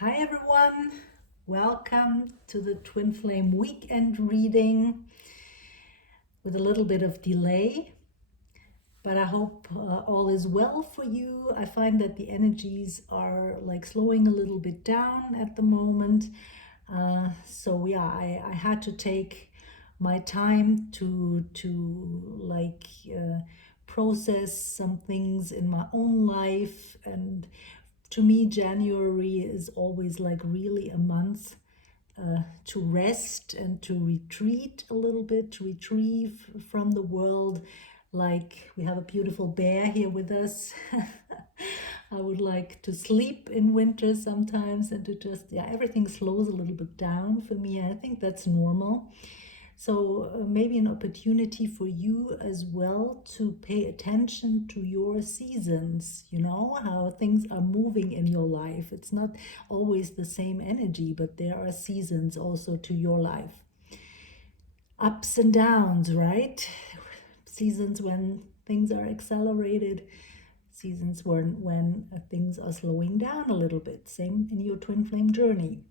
Hi everyone, welcome to the Twin Flame weekend reading with a little bit of delay, but I hope all is well for you. I find that the energies are like slowing a little bit down at the moment. I had to take my time to process some things in my own life. And to me, January is always like really a month to rest and to retreat a little bit, to retrieve from the world. Like we have a beautiful bear here with us. I would like to sleep in winter sometimes and to just, everything slows a little bit down for me. I think that's normal. So maybe an opportunity for you as well to pay attention to your seasons, how things are moving in your life. It's not always the same energy, but there are seasons also to your life. Ups and downs, right? Seasons when things are accelerated, seasons when things are slowing down a little bit. Same in your twin flame journey.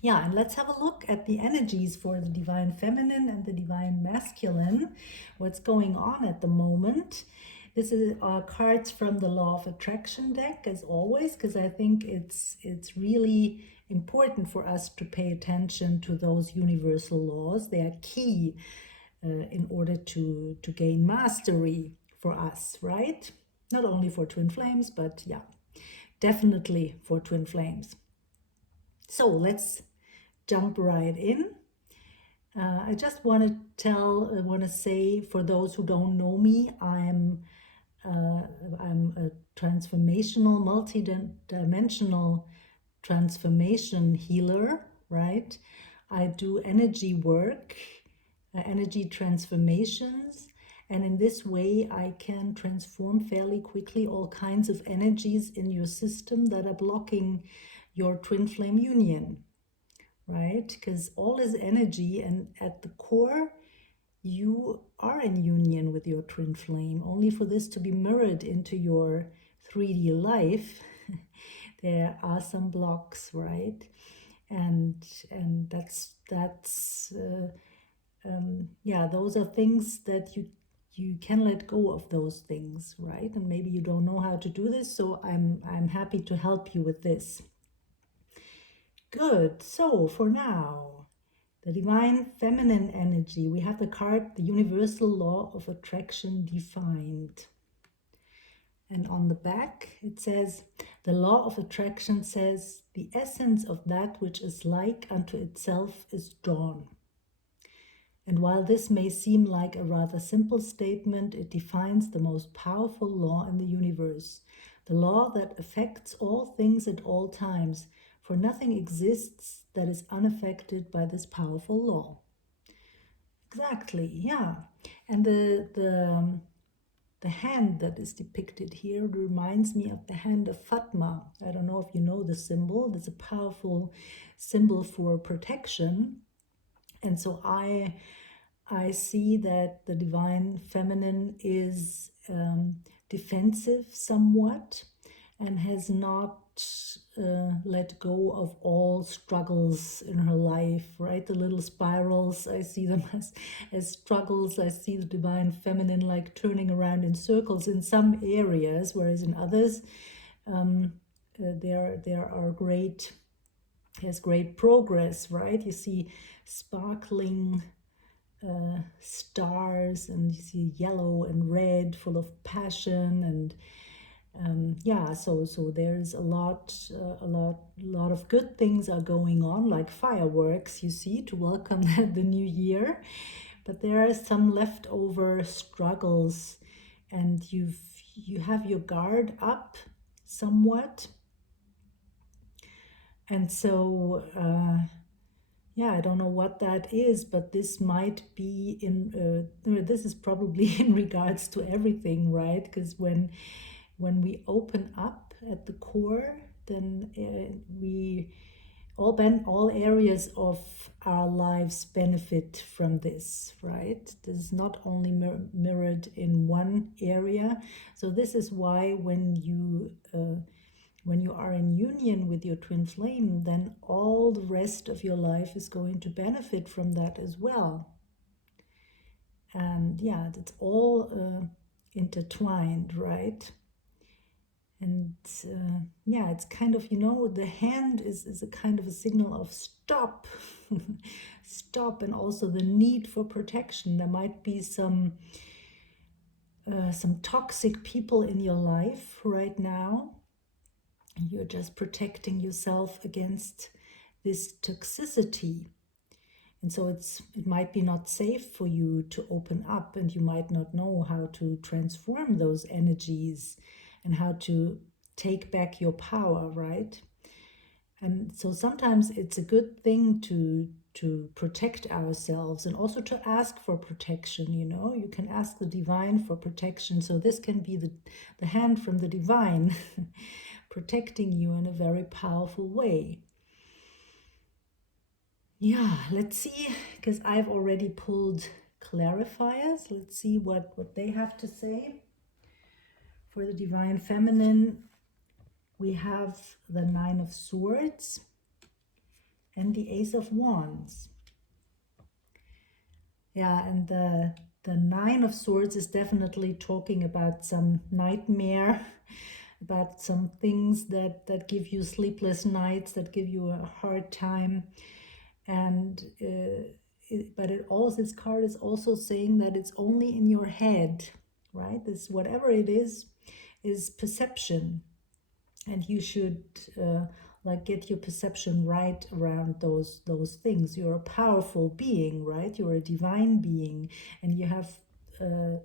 Yeah, and let's have a look at the energies for the divine feminine and the divine masculine. What's going on at the moment. This is cards from the Law of Attraction deck, as always, because I think it's really important for us to pay attention to those universal laws. They are key in order to gain mastery for us, right? Not only for twin flames, but definitely for twin flames. So let's jump right in. I just want to say, for those who don't know me, I'm a transformational, multi-dimensional transformation healer, right? I do energy work, energy transformations, and in this way I can transform fairly quickly all kinds of energies in your system that are blocking your twin flame union. Right? Because all is energy, and at the core, you are in union with your twin flame. Only for this to be mirrored into your 3D life, there are some blocks, right? And those are things that you can let go of those things, right? And maybe you don't know how to do this, so I'm happy to help you with this. Good. So for now, the divine feminine energy, we have the card, the universal law of attraction defined. And on the back, it says, the law of attraction says, the essence of that which is like unto itself is drawn. And while this may seem like a rather simple statement, it defines the most powerful law in the universe, the law that affects all things at all times, for nothing exists that is unaffected by this powerful law. Exactly, yeah. And the hand that is depicted here reminds me of the hand of Fatma. I don't know if you know the symbol. It's a powerful symbol for protection. And so I see that the divine feminine is defensive somewhat and has not let go of all struggles in her life, right? The little spirals, I see them as struggles. I see the divine feminine like turning around in circles in some areas, whereas in others there are great progress, right? You see sparkling stars, and you see yellow and red, full of passion, and so there's a lot of good things are going on, like fireworks, you see, to welcome the new year. But there are some leftover struggles, and you have your guard up somewhat, and so I don't know what that is, but this might be this is probably in regards to everything, right? Because when we open up at the core, then all areas of our lives benefit from this, right? This is not only mirrored in one area. So this is why when you when you are in union with your twin flame, then all the rest of your life is going to benefit from that as well. And yeah, it's all intertwined, right? And yeah, it's kind of, the hand is a kind of a signal of stop, stop, and also the need for protection. There might be some toxic people in your life right now. You're just protecting yourself against this toxicity. And so it might be not safe for you to open up, and you might not know how to transform those energies and how to take back your power, right? And so sometimes it's a good thing to protect ourselves and also to ask for protection. You can ask the divine for protection. So this can be the hand from the divine protecting you in a very powerful way. Yeah, let's see, because I've already pulled clarifiers. Let's see what they have to say. For the divine feminine, we have the Nine of Swords and the Ace of Wands. Yeah, and the Nine of Swords is definitely talking about some nightmare, about some things that give you sleepless nights, that give you a hard time. And but this card is also saying that it's only in your head, right? This, whatever it is perception, and you should get your perception right around those things. You're a powerful being, right? You're a divine being, and you have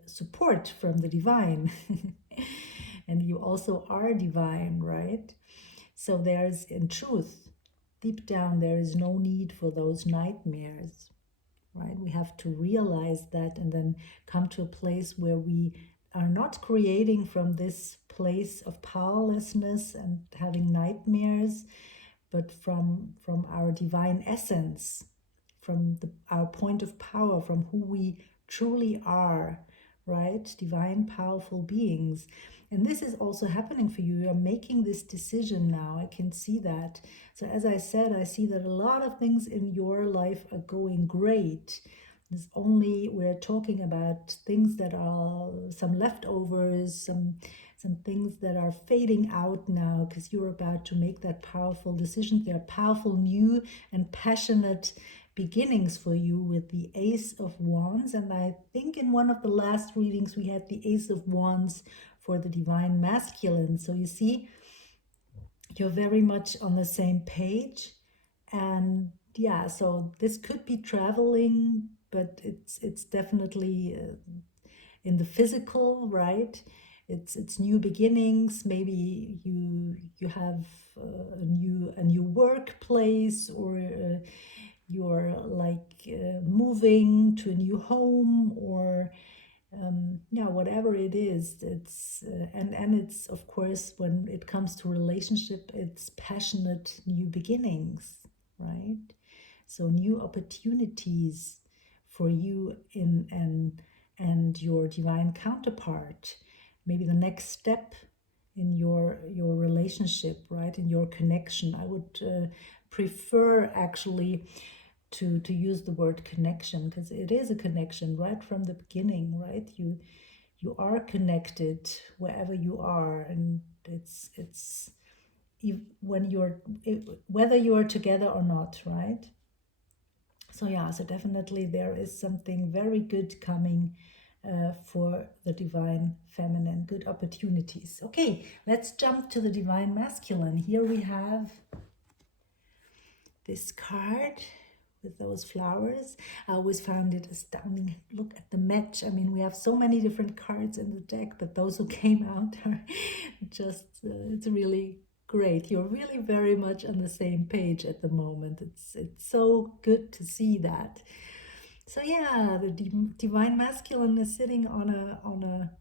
support from the divine. And you also are divine, right? So there's, in truth, deep down, there is no need for those nightmares, right? We have to realize that and then come to a place where we are not creating from this place of powerlessness and having nightmares, but from our divine essence, from our point of power, from who we truly are, right? Divine, powerful beings. And this is also happening for you. You're making this decision now. I can see that. So as I said, I see that a lot of things in your life are going great. We're talking about things that are some leftovers, some things that are fading out now, because you're about to make that powerful decision. There are powerful, new and passionate beginnings for you with the Ace of Wands. And I think in one of the last readings we had the Ace of Wands for the divine masculine. So you see, you're very much on the same page. And yeah, so this could be traveling, but it's definitely in the physical, right? It's new beginnings. Maybe you have a new workplace, or you're moving to a new home, or yeah, whatever it is. It's and it's, of course, when it comes to relationship, it's passionate new beginnings, right? So new opportunities for you and your divine counterpart. Maybe the next step in your relationship, right? In your connection. I would prefer actually to use the word connection, because it is a connection right from the beginning, right? You are connected wherever you are, and it's when whether you are together or not, right? So yeah, so definitely there is something very good coming for the divine feminine, good opportunities. Okay, let's jump to the divine masculine. Here we have this card with those flowers. I always found it astounding. Look at the match. I mean, we have so many different cards in the deck, but those who came out are just, it's really great. You're really very much on the same page at the moment. It's so good to see that. So yeah, the divine masculine is sitting on a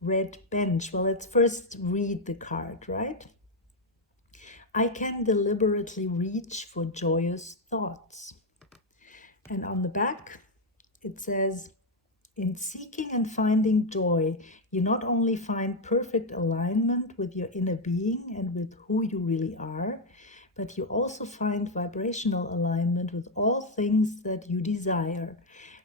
red bench. Well, let's first read the card, right? I can deliberately reach for joyous thoughts. And on the back, it says, In seeking and finding joy, you not only find perfect alignment with your inner being and with who you really are, but you also find vibrational alignment with all things that you desire.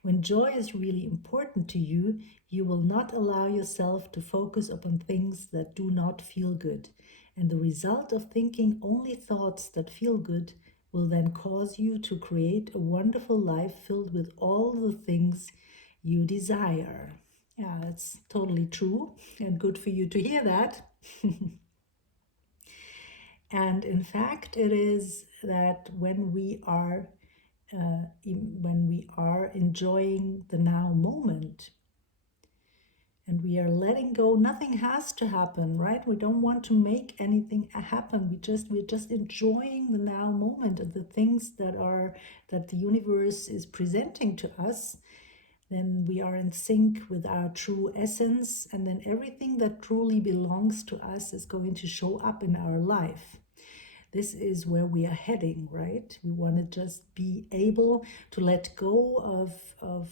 When joy is really important to you, you will not allow yourself to focus upon things that do not feel good. And the result of thinking only thoughts that feel good will then cause you to create a wonderful life filled with all the things you desire. Yeah, that's totally true and good for you to hear that. And in fact, it is that when we are enjoying the now moment and we are letting go, nothing has to happen, right? We don't want to make anything happen. We're just enjoying the now moment and the things that the universe is presenting to us. Then we are in sync with our true essence, and then everything that truly belongs to us is going to show up in our life. This is where we are heading, right? We want to just be able to let go of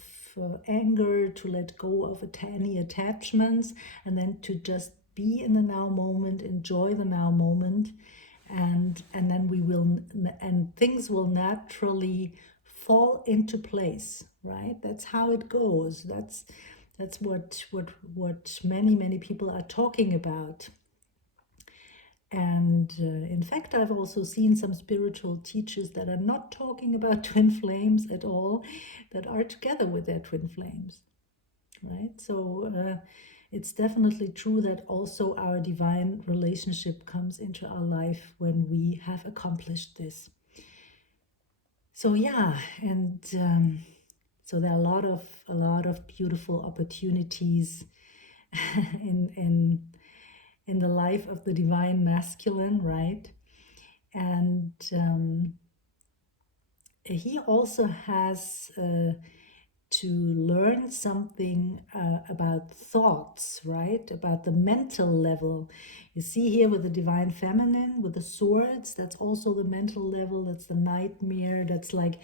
anger, to let go of any attachments, and then to just be in the now moment, enjoy the now moment, and then things will naturally fall into place, right? That's how it goes. That's what many people are talking about. And in fact, I've also seen some spiritual teachers that are not talking about twin flames at all, that are together with their twin flames, right? So it's definitely true that also our divine relationship comes into our life when we have accomplished this. So yeah, and so there are a lot of beautiful opportunities in the life of the divine masculine, right? And he also has to learn something about thoughts, right? About the mental level. You see here with the divine feminine, with the swords, that's also the mental level. That's the nightmare. That's like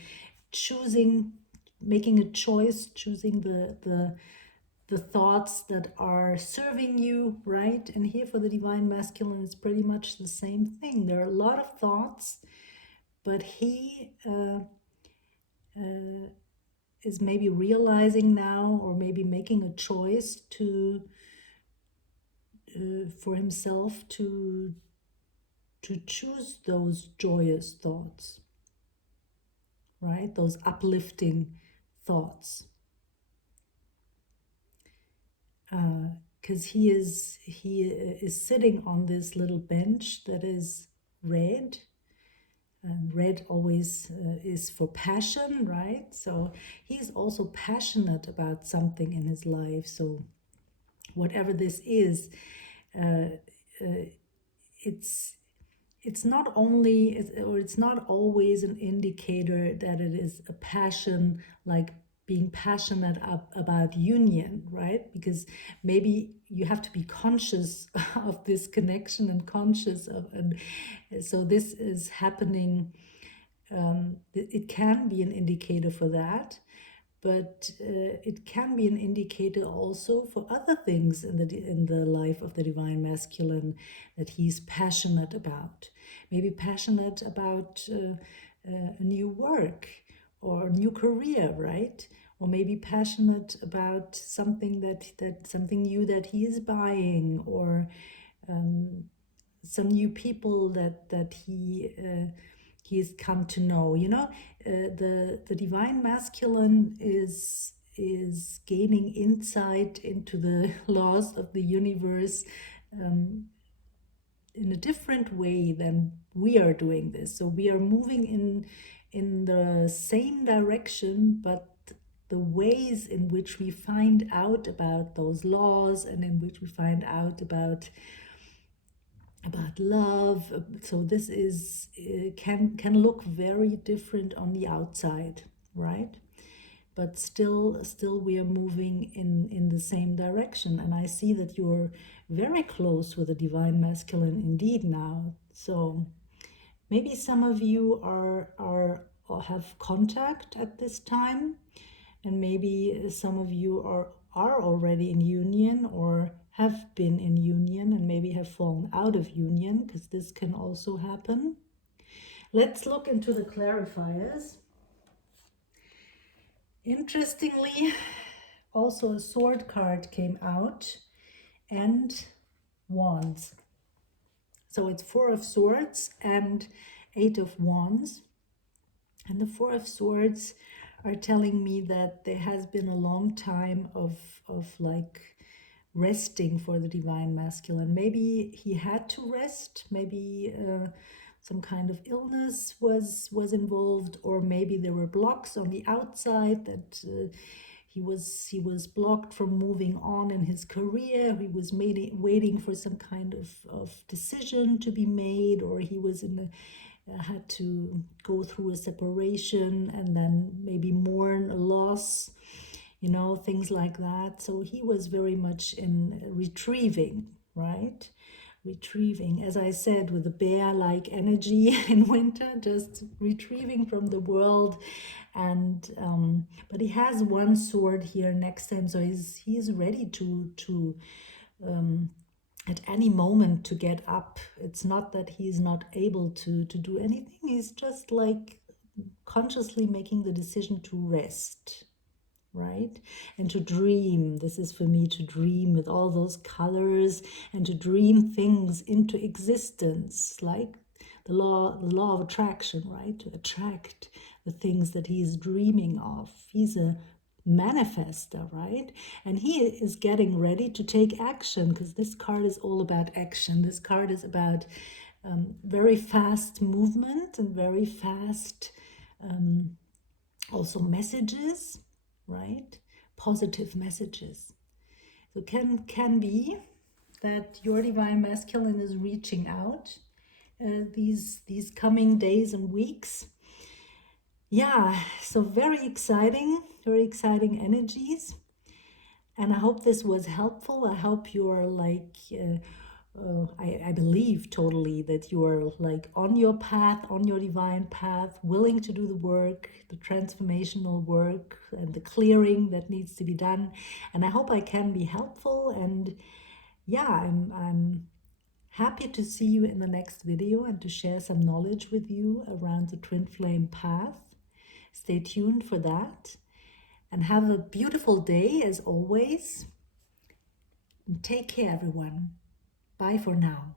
choosing, making a choice, choosing the thoughts that are serving you, right? And here for the divine masculine, it's pretty much the same thing. There are a lot of thoughts, but he is maybe realizing now, or maybe making a choice to for himself to choose those joyous thoughts, right? Those uplifting thoughts. Because he is sitting on this little bench that is red, and red always is for passion, right? So he's also passionate about something in his life. So whatever this is, it's not only, or it's not always an indicator that it is a passion, like being passionate about union, right? Because maybe you have to be conscious of this connection and conscious of, and so this is happening. It can be an indicator for that, but it can be an indicator also for other things in the life of the divine masculine that he's passionate about. Maybe passionate about a new work or a new career, right? Or maybe passionate about something something new that he is buying, or some new people that he's come to know. You know, the divine masculine is gaining insight into the laws of the universe in a different way than we are doing this. So we are moving in the same direction, but the ways in which we find out about those laws and in which we find out about love, so this is can look very different on the outside, right? But still we are moving in the same direction, and I see that you're very close with the divine masculine indeed now. So maybe some of you are have contact at this time And maybe some of you are already in union or have been in union and maybe have fallen out of union, because this can also happen. Let's look into the clarifiers. Interestingly, also a sword card came out and wands. So it's 4 of swords and 8 of wands. And the 4 of swords are telling me that there has been a long time of like resting for the divine masculine. Maybe he had to rest, maybe some kind of illness was involved, or maybe there were blocks on the outside that he was blocked from moving on in his career. He was waiting for some kind of decision to be made, or he was in a had to go through a separation and then maybe mourn a loss, you know, things like that. So he was very much in retrieving, right? Retrieving, as I said, with a bear-like energy in winter, just retrieving from the world. And but he has one sword here next to him, so he's ready to at any moment to get up. It's not that he's not able to do anything. He's just like consciously making the decision to rest, right? And to dream. This is for me, to dream with all those colors and to dream things into existence, like the law of attraction, right? To attract the things that he's dreaming of. He's a manifester, right? And he is getting ready to take action, because this card is all about action. This card is about very fast movement and very fast also messages, right? Positive messages. So can be that your divine masculine is reaching out these coming days and weeks. Yeah, so very exciting energies. And I hope this was helpful. I hope you're like, I believe totally that you are like on your path, on your divine path, willing to do the work, the transformational work and the clearing that needs to be done. And I hope I can be helpful. And yeah, I'm happy to see you in the next video and to share some knowledge with you around the twin flame path. Stay tuned for that. And have a beautiful day as always. And take care, everyone. Bye for now.